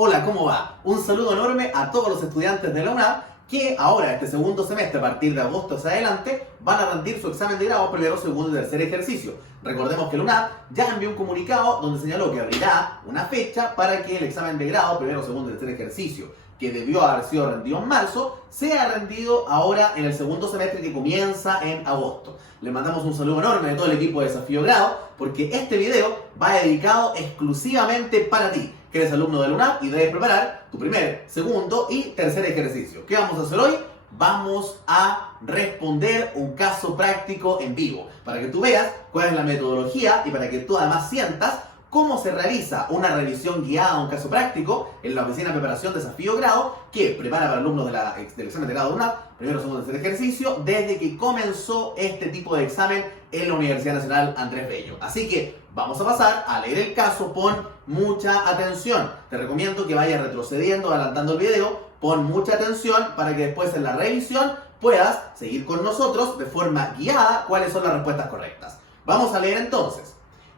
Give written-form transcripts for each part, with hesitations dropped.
Hola, ¿cómo va? Un saludo enorme a todos los estudiantes de la UNAV que ahora, este segundo semestre, a partir de agosto hacia adelante, van a rendir su examen de grado primero, segundo y tercer ejercicio. Recordemos que la UNAV ya envió un comunicado donde señaló que abrirá una fecha para que el examen de grado primero, segundo y tercer ejercicio, que debió haber sido rendido en marzo, sea rendido ahora en el segundo semestre que comienza en agosto. Le mandamos un saludo enorme de todo el equipo de Desafío Grado, porque este video va dedicado exclusivamente para ti, que eres alumno de la UNAV y debes preparar tu primer, segundo y tercer ejercicio. ¿Qué vamos a hacer hoy? Vamos a responder un caso práctico en vivo, para que tú veas cuál es la metodología y para que tú además sientas cómo se realiza una revisión guiada a un caso práctico en la oficina de preparación Desafío Grado, que prepara para alumnos del examen de grado de UNAV, primero, segundo y tercer ejercicio, desde que comenzó este tipo de examen en la Universidad Nacional Andrés Bello. Así que vamos a pasar a leer el caso, pon mucha atención. Te recomiendo que vayas retrocediendo, adelantando el video, pon mucha atención para que después en la revisión puedas seguir con nosotros de forma guiada cuáles son las respuestas correctas. Vamos a leer entonces.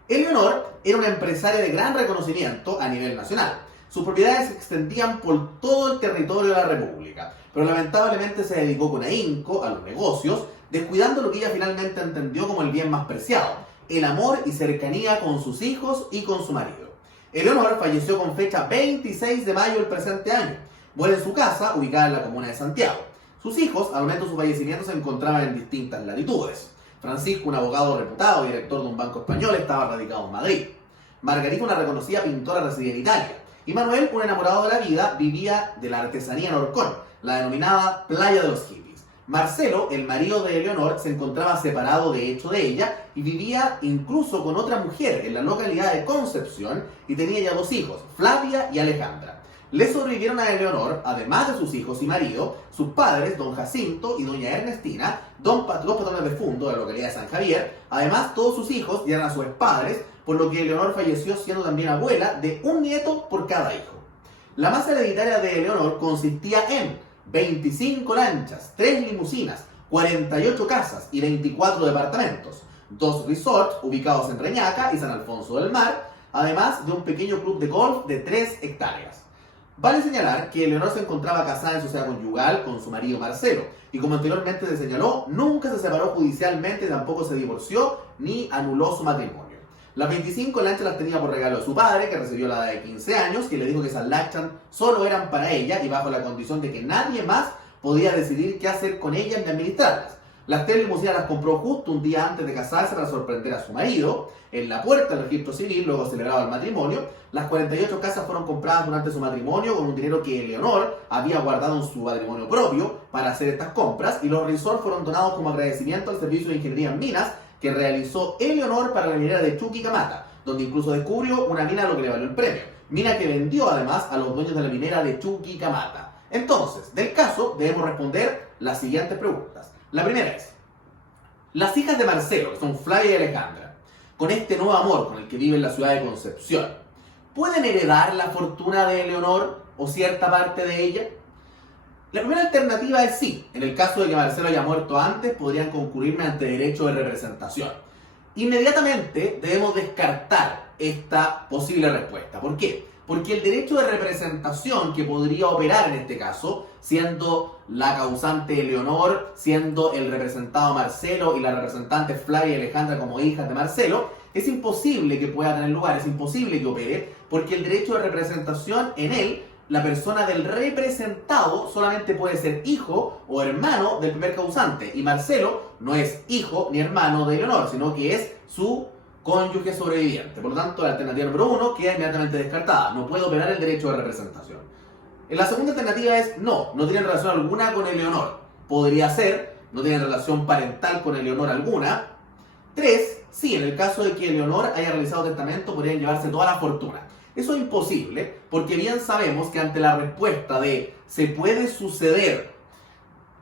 Eleonor era una empresaria de gran reconocimiento a nivel nacional. Sus propiedades se extendían por todo el territorio de la República, pero lamentablemente se dedicó con ahínco a los negocios, descuidando lo que ella finalmente entendió como el bien más preciado, el amor y cercanía con sus hijos y con su marido. Eleonor falleció con fecha 26 de mayo del presente año. Muere en su casa, ubicada en la comuna de Santiago. Sus hijos, al momento de su fallecimiento, se encontraban en distintas latitudes. Francisco, un abogado reputado y director de un banco español, estaba radicado en Madrid. Margarita, una reconocida pintora, residía en Italia. Y Manuel, un enamorado de la vida, vivía de la artesanía en Orcón, la denominada Playa de los Hippies. Marcelo, el marido de Eleonor, se encontraba separado de hecho de ella y vivía incluso con otra mujer en la localidad de Concepción y tenía ya dos hijos, Flavia y Alejandra. Le sobrevivieron a Eleonor, además de sus hijos y marido, sus padres, don Jacinto y doña Ernestina, dos patrones de Fundo de la localidad de San Javier. Además, todos sus hijos ya eran a sus padres, por lo que Eleonor falleció siendo también abuela de un nieto por cada hijo. La masa hereditaria de Eleonor consistía en 25 lanchas, 3 limusinas, 48 casas y 24 departamentos, 2 resorts ubicados en Reñaca y San Alfonso del Mar, además de un pequeño club de golf de 3 hectáreas. Vale señalar que Eleonor se encontraba casada en sociedad conyugal con su marido Marcelo, y como anteriormente se señaló, nunca se separó judicialmente, tampoco se divorció ni anuló su matrimonio. Las 25 lanchas las tenía por regalo de su padre, que recibió la edad de 15 años, que le dijo que esas lanchas solo eran para ella y bajo la condición de que nadie más podía decidir qué hacer con ellas ni administrarlas. Las 3 limusinas las compró justo un día antes de casarse para sorprender a su marido, en la puerta del registro civil, luego celebrado el matrimonio. Las 48 casas fueron compradas durante su matrimonio con un dinero que Eleonor había guardado en su patrimonio propio para hacer estas compras, y los resorts fueron donados como agradecimiento al servicio de ingeniería en minas que realizó Eleonor para la minera de Chuquicamata, donde incluso descubrió una mina, lo que le valió el premio. Mina que vendió además a los dueños de la minera de Chuquicamata. Entonces, del caso debemos responder las siguientes preguntas. La primera es: las hijas de Marcelo, que son Flavia y Alejandra, con este nuevo amor con el que vive en la ciudad de Concepción, ¿pueden heredar la fortuna de Eleonor o cierta parte de ella? La primera alternativa es sí. En el caso de que Marcelo haya muerto antes, podrían concurrir mediante derecho de representación. Inmediatamente debemos descartar esta posible respuesta. ¿Por qué? Porque el derecho de representación que podría operar en este caso, siendo la causante Eleonor, siendo el representado Marcelo y la representante Flavia y Alejandra como hijas de Marcelo, es imposible que pueda tener lugar, es imposible que opere, porque el derecho de representación en él, la persona del representado solamente puede ser hijo o hermano del primer causante, y Marcelo no es hijo ni hermano de Eleonor, sino que es su cónyuge sobreviviente. Por lo tanto, la alternativa número 1 queda inmediatamente descartada. No puede operar el derecho de representación. La segunda alternativa es no tienen relación alguna con Eleonor. Podría ser, no tienen relación parental con Eleonor alguna. 3, sí, en el caso de que Eleonor haya realizado testamento, podrían llevarse toda la fortuna. Eso es imposible, porque bien sabemos que ante la respuesta de se puede suceder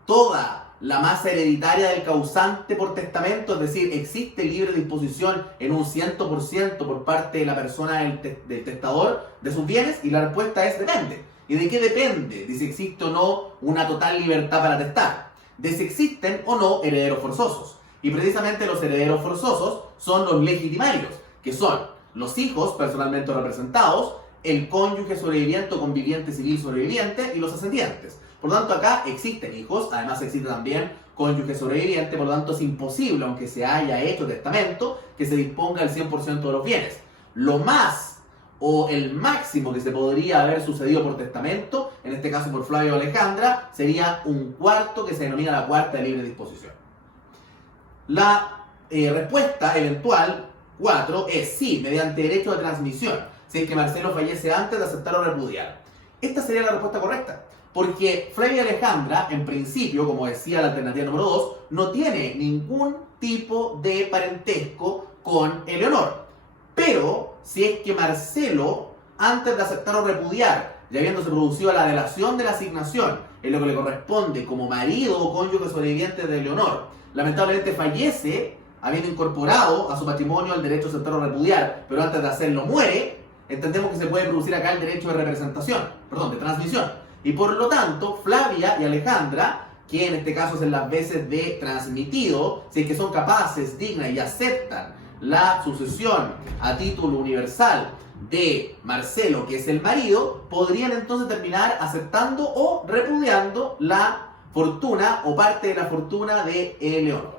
toda la masa hereditaria del causante por testamento, es decir, existe libre disposición en un 100% por parte de la persona del testador de sus bienes, y la respuesta es depende. ¿Y de qué depende? De si existe o no una total libertad para testar, de si existen o no herederos forzosos. Y precisamente los herederos forzosos son los legitimarios, que son los hijos personalmente representados, el cónyuge sobreviviente o conviviente civil sobreviviente y los ascendientes. Por lo tanto, acá existen hijos, además existe también cónyuge sobreviviente, por lo tanto es imposible, aunque se haya hecho testamento, que se disponga el 100% de los bienes. Lo más o el máximo que se podría haber sucedido por testamento, en este caso por Flavia o Alejandra, sería un cuarto que se denomina la cuarta de libre disposición. La respuesta eventual 4 es sí, mediante derecho de transmisión, si es que Marcelo fallece antes de aceptar o repudiar. Esta sería la respuesta correcta, porque Flavia y Alejandra, en principio, como decía la alternativa número 2, no tiene ningún tipo de parentesco con Eleonor. Pero, si es que Marcelo, antes de aceptar o repudiar, y habiéndose producido la delación de la asignación, en lo que le corresponde como marido o cónyuge sobreviviente de Eleonor, lamentablemente fallece, habiendo incorporado a su patrimonio el derecho de aceptar o repudiar, pero antes de hacerlo muere, entendemos que se puede producir acá el derecho de representación, perdón, de transmisión. Y por lo tanto, Flavia y Alejandra, que en este caso es en las veces de transmitido, si es que son capaces, dignas y aceptan la sucesión a título universal de Marcelo, que es el marido, podrían entonces terminar aceptando o repudiando la fortuna o parte de la fortuna de Eleonor.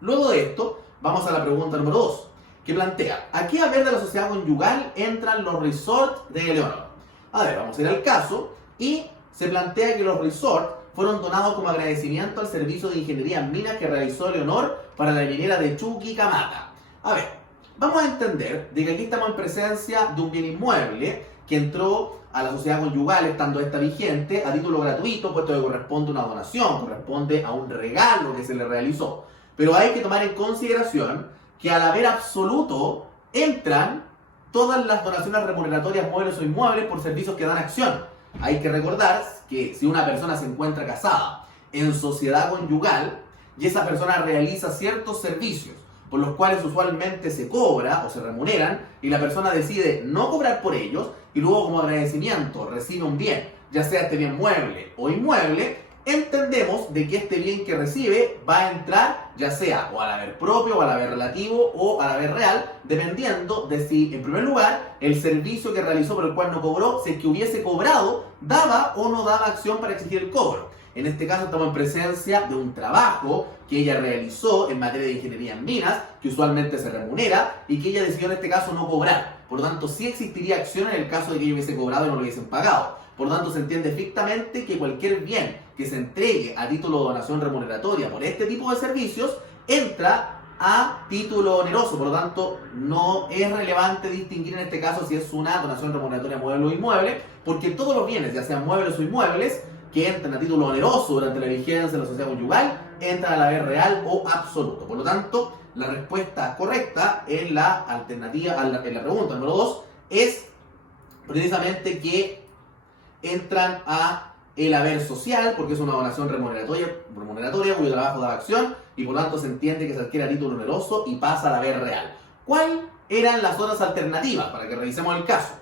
Luego de esto, vamos a la pregunta número 2, que plantea, ¿a qué haber de la sociedad conyugal entran los resorts de Eleonor? A ver, vamos a ir al caso, y se plantea que los resorts fueron donados como agradecimiento al servicio de ingeniería en minas que realizó Eleonor para la minera de Chuquicamata. A ver, vamos a entender de que aquí estamos en presencia de un bien inmueble que entró a la sociedad conyugal, estando esta vigente, a título gratuito, puesto que corresponde a una donación, corresponde a un regalo que se le realizó. Pero hay que tomar en consideración que al haber absoluto entran todas las donaciones remuneratorias, muebles o inmuebles por servicios que dan acción. Hay que recordar que si una persona se encuentra casada en sociedad conyugal y esa persona realiza ciertos servicios por los cuales usualmente se cobra o se remuneran y la persona decide no cobrar por ellos y luego como agradecimiento recibe un bien, ya sea este bien mueble o inmueble, entendemos de que este bien que recibe va a entrar ya sea o al haber propio o al haber relativo o al haber real, dependiendo de si en primer lugar el servicio que realizó por el cual no cobró, si es que hubiese cobrado, daba o no daba acción para exigir el cobro. En este caso estamos en presencia de un trabajo que ella realizó en materia de ingeniería en minas, que usualmente se remunera y que ella decidió en este caso no cobrar. Por lo tanto, sí existiría acción en el caso de que ella hubiese cobrado y no lo hubiesen pagado. Por lo tanto, se entiende estrictamente que cualquier bien que se entregue a título de donación remuneratoria por este tipo de servicios entra a título oneroso. Por lo tanto, no es relevante distinguir en este caso si es una donación remuneratoria mueble o inmueble, porque todos los bienes, ya sean muebles o inmuebles, que entran a título oneroso durante la vigencia de la sociedad conyugal, entran a la vez real o absoluto. Por lo tanto, la respuesta correcta en la alternativa, en la pregunta número 2, es precisamente que entran a el haber social, porque es una donación remuneratoria cuyo trabajo da acción, y por lo tanto se entiende que se adquiere a título oneroso y pasa al haber real. ¿Cuáles eran las otras alternativas? Para que revisemos el caso.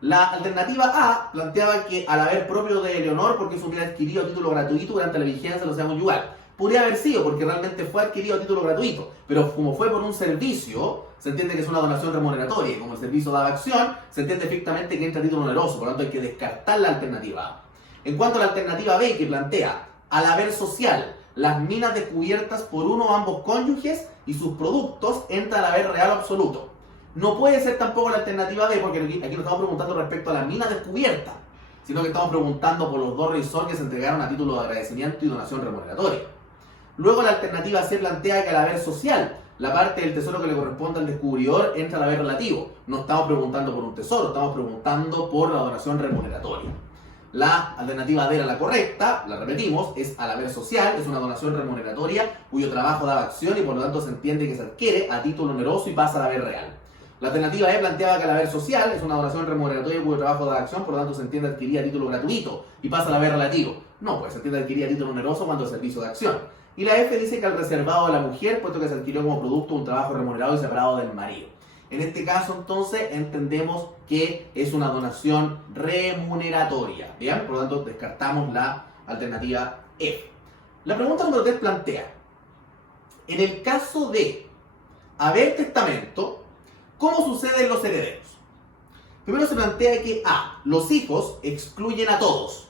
La alternativa A planteaba que al haber propio de Eleonor, porque eso hubiera adquirido a título gratuito durante la vigencia de la sociedad conyugal. Podría haber sido, porque realmente fue adquirido a título gratuito, pero como fue por un servicio, se entiende que es una donación remuneratoria, y como el servicio daba acción, se entiende estrictamente que entra a título oneroso, por lo tanto hay que descartar la alternativa A. En cuanto a la alternativa B, que plantea, al haber social, las minas descubiertas por uno o ambos cónyuges y sus productos entran al haber real o absoluto. No puede ser tampoco la alternativa B, porque aquí no estamos preguntando respecto a la mina descubierta, sino que estamos preguntando por los dos resorts que se entregaron a título de agradecimiento y donación remuneratoria. Luego la alternativa C plantea que al haber social, la parte del tesoro que le corresponde al descubridor entra al haber relativo. No estamos preguntando por un tesoro, estamos preguntando por la donación remuneratoria. La alternativa D era la correcta, la repetimos, es al haber social, es una donación remuneratoria cuyo trabajo daba acción y por lo tanto se entiende que se adquiere a título oneroso y pasa al haber real. La alternativa E planteaba que al haber social es una donación remuneratoria cuyo trabajo da acción, por lo tanto se entiende adquirir a título gratuito y pasa al haber relativo. No, pues se entiende adquirir a título oneroso cuando es servicio de acción. Y la F dice que al reservado de la mujer, puesto que se adquirió como producto un trabajo remunerado y separado del marido. En este caso, entonces, entendemos que es una donación remuneratoria. ¿Bien? Por lo tanto, descartamos la alternativa F. La pregunta número 3 plantea, en el caso de haber testamento, ¿cómo suceden los herederos? Primero se plantea que A, los hijos excluyen a todos.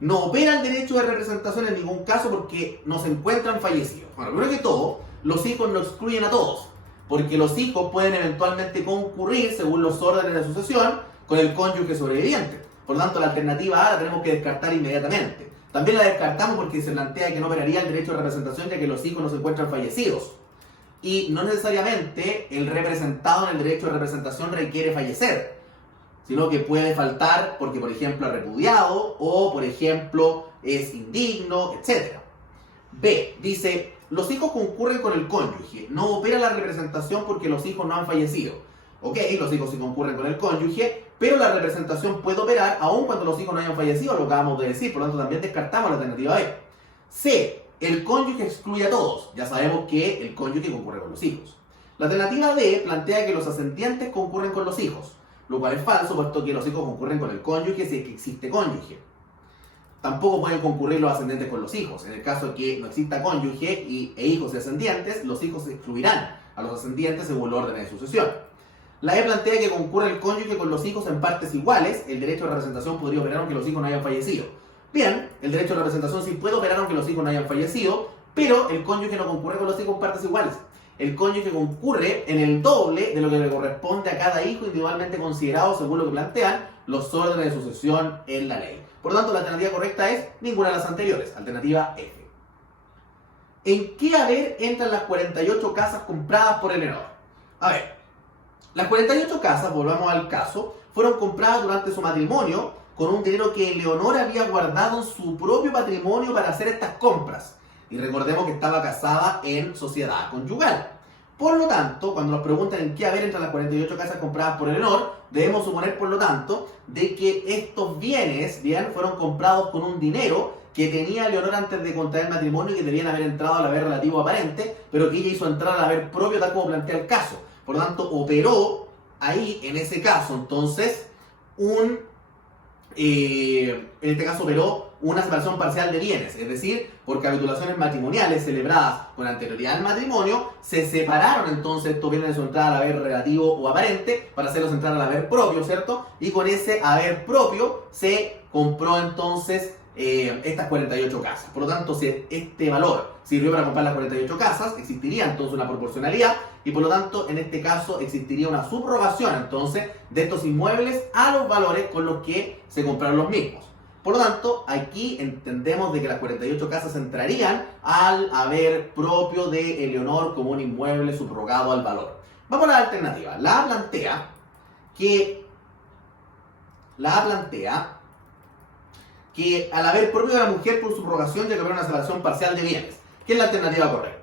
No opera el derecho de representación en ningún caso porque no se encuentran fallecidos. Bueno, primero que todo, los hijos no excluyen a todos, porque los hijos pueden eventualmente concurrir, según los órdenes de sucesión, con el cónyuge sobreviviente. Por lo tanto, la alternativa A la tenemos que descartar inmediatamente. También la descartamos porque se plantea que no operaría el derecho de representación ya que los hijos no se encuentran fallecidos. Y no necesariamente el representado en el derecho de representación requiere fallecer, sino que puede faltar porque, por ejemplo, es repudiado o, por ejemplo, es indigno, etc. B, dice, los hijos concurren con el cónyuge, no opera la representación porque los hijos no han fallecido. Ok, los hijos sí concurren con el cónyuge, pero la representación puede operar aun cuando los hijos no hayan fallecido, lo acabamos de decir, por lo tanto también descartamos la alternativa B. C, el cónyuge excluye a todos, ya sabemos que el cónyuge concurre con los hijos. La alternativa D plantea que los ascendientes concurren con los hijos, lo cual es falso, puesto que los hijos concurren con el cónyuge si es que existe cónyuge. Tampoco pueden concurrir los ascendientes con los hijos. En el caso de que no exista cónyuge e hijos y ascendientes, los hijos excluirán a los ascendientes según el orden de sucesión. La E plantea que concurre el cónyuge con los hijos en partes iguales. El derecho de representación podría operar aunque los hijos no hayan fallecido. Bien, el derecho de representación sí puede operar aunque los hijos no hayan fallecido, pero el cónyuge no concurre con los hijos en partes iguales. El cónyuge concurre en el doble de lo que le corresponde a cada hijo individualmente considerado según lo que plantean los órdenes de sucesión en la ley. Por lo tanto, la alternativa correcta es ninguna de las anteriores, alternativa F. ¿En qué haber entran las 48 casas compradas por Eleonor? A ver, las 48 casas, volvamos al caso, fueron compradas durante su matrimonio con un dinero que Eleonor había guardado en su propio patrimonio para hacer estas compras. Y recordemos que estaba casada en sociedad conyugal. Por lo tanto, cuando nos preguntan en qué haber entran las 48 casas compradas por Eleonor, debemos suponer, por lo tanto, de que estos bienes, fueron comprados con un dinero que tenía Eleonor antes de contraer el matrimonio y que debían haber entrado al haber relativo aparente, pero que ella hizo entrar al haber propio tal como plantea el caso. Por lo tanto, operó ahí, en ese caso, entonces, en este caso operó una separación parcial de bienes, es decir, por capitulaciones matrimoniales celebradas con anterioridad al matrimonio, se separaron entonces estos bienes de su entrada al haber relativo o aparente para hacerlos entrar al haber propio, ¿cierto? Y con ese haber propio se compró entonces estas 48 casas. Por lo tanto, si este valor sirvió para comprar las 48 casas, existiría entonces una proporcionalidad y por lo tanto, en este caso, existiría una subrogación entonces de estos inmuebles a los valores con los que se compraron los mismos. Por lo tanto, aquí entendemos de que las 48 casas entrarían al haber propio de Eleonor como un inmueble subrogado al valor. Vamos a la alternativa. La A plantea que al haber propio de la mujer por subrogación debe haber una separación parcial de bienes. ¿Qué es la alternativa correcta?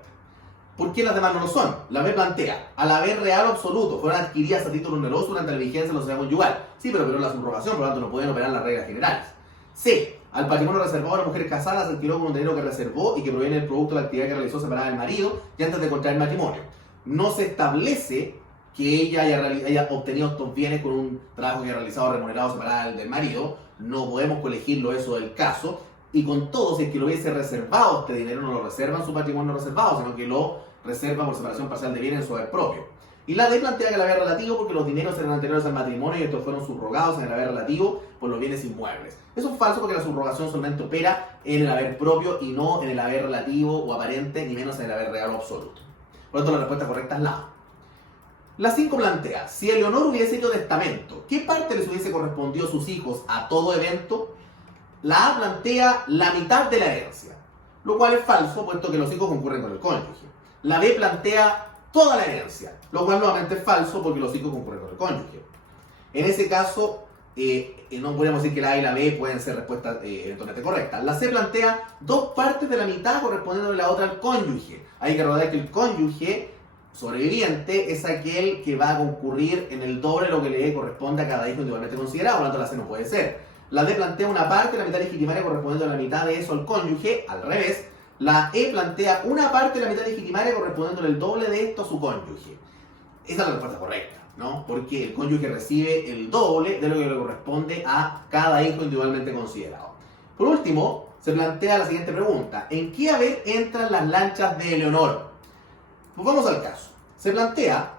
¿Por qué las demás no lo son? La B plantea, al haber real o absoluto, fueron adquiridas a título oneroso durante la vigencia de la sociedad conyugal. Sí, pero la subrogación, por lo tanto no pueden operar las reglas generales. C. Al patrimonio reservado a la mujer casada se adquirió con un dinero que reservó y que proviene del producto de la actividad que realizó separada del marido y antes de contraer el matrimonio. No se establece que ella haya obtenido estos bienes con un trabajo que ha realizado remunerado separada del marido. No podemos colegirlo eso del caso. Y con todo, si es que lo hubiese reservado este dinero, no lo reserva en su patrimonio reservado, sino que lo reserva por separación parcial de bienes en su haber propio. Y la D plantea que el haber relativo porque los dineros eran anteriores al matrimonio y estos fueron subrogados en el haber relativo por los bienes inmuebles. Eso es falso porque la subrogación solamente opera en el haber propio y no en el haber relativo o aparente, ni menos en el haber real o absoluto. Por lo tanto, la respuesta correcta es la A. La 5 plantea, si Eleonor hubiese hecho testamento, ¿qué parte les hubiese correspondido a sus hijos a todo evento? La A plantea la mitad de la herencia, lo cual es falso, puesto que los hijos concurren con el cónyuge. La B plantea toda la herencia, lo cual nuevamente es falso, porque los hijos concurren con el cónyuge. En ese caso, no podríamos decir que la A y la B pueden ser respuestas eventualmente correctas. La C plantea dos partes de la mitad correspondiendo de la otra al cónyuge. Hay que recordar que el cónyuge sobreviviente es aquel que va a concurrir en el doble de lo que le corresponde a cada hijo individualmente considerado, por lo tanto la C no puede ser. La D plantea una parte de la mitad legitimaria correspondiendo a la mitad de eso al cónyuge, al revés. La E plantea una parte de la mitad legitimaria correspondiendo el doble de esto a su cónyuge. Esa es la respuesta correcta, ¿no? Porque el cónyuge recibe el doble de lo que le corresponde a cada hijo individualmente considerado. Por último, se plantea la siguiente pregunta. ¿En qué haber entran las lanchas de Eleonor? Pues vamos al caso. Se plantea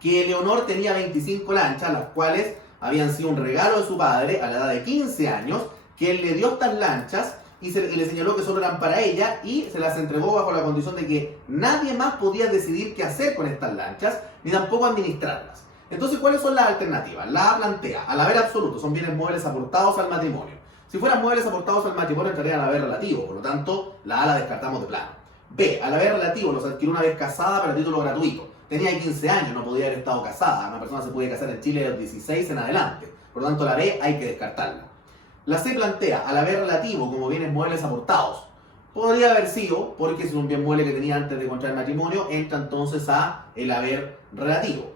que Leonor tenía 25 lanchas, las cuales habían sido un regalo de su padre a la edad de 15 años, que él le dio estas lanchas y le señaló que solo eran para ella y se las entregó bajo la condición de que nadie más podía decidir qué hacer con estas lanchas, ni tampoco administrarlas. Entonces, ¿cuáles son las alternativas? La A plantea, al haber absoluto, son bienes muebles aportados al matrimonio. Si fueran muebles aportados al matrimonio, entrarían al haber relativo, por lo tanto, la A la descartamos de plano. B, al haber relativo, los adquirió una vez casada para título gratuito. Tenía 15 años, no podía haber estado casada. Una persona se puede casar en Chile de los 16 en adelante. Por lo tanto, la B hay que descartarla. La C plantea, al haber relativo, como bienes muebles aportados. Podría haber sido, porque si es un bien mueble que tenía antes de contraer matrimonio, entra entonces a el haber relativo.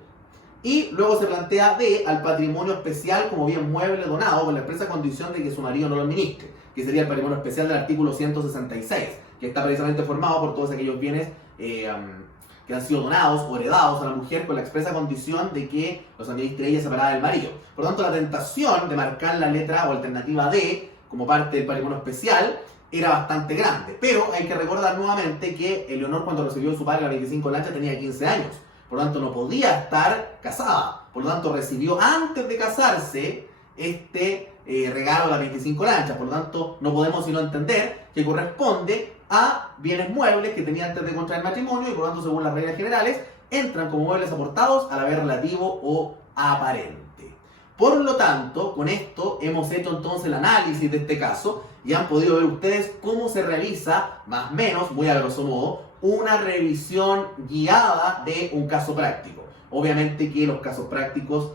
Y luego se plantea D, al patrimonio especial como bien mueble donado por la expresa condición de que su marido no lo administre, que sería el patrimonio especial del artículo 166, que está precisamente formado por todos aquellos bienes que han sido donados o heredados a la mujer con la expresa condición de que los administre ella separada del marido. Por lo tanto, la tentación de marcar la letra o alternativa D como parte del patrimonio especial era bastante grande. Pero hay que recordar nuevamente que Eleonor, cuando recibió de su padre la 25 lanchas, tenía 15 años. Por lo tanto, no podía estar casada. Por lo tanto, recibió antes de casarse este regalo de las 25 lanchas. Por lo tanto, no podemos sino entender que corresponde a bienes muebles que tenía antes de contraer matrimonio y por lo tanto, según las reglas generales, entran como muebles aportados al haber relativo o aparente. Por lo tanto, con esto hemos hecho entonces el análisis de este caso y han podido ver ustedes cómo se realiza, más o menos, muy a grosso modo, una revisión guiada de un caso práctico. Obviamente que los casos prácticos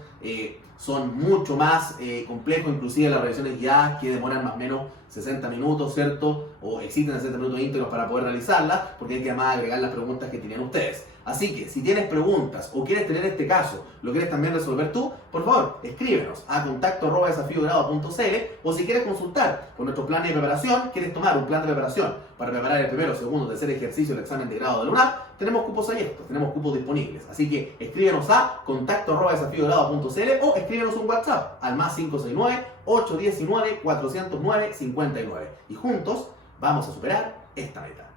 son mucho más complejos, inclusive las revisiones guiadas que demoran más o menos 60 minutos, ¿cierto? O existen 60 minutos íntegros para poder realizarlas, porque hay que además agregar las preguntas que tenían ustedes. Así que, si tienes preguntas o quieres tener este caso, lo quieres también resolver tú, por favor, escríbenos a contacto@desafiogrado.cl o si quieres consultar con nuestro plan de preparación, quieres tomar un plan de preparación para preparar el primero, segundo, tercer ejercicio del examen de grado de la UNAP, tenemos cupos abiertos, tenemos cupos disponibles. Así que escríbenos a contacto@desafiogrado.cl o escríbenos un WhatsApp al más 569-819-409-59 y juntos vamos a superar esta meta.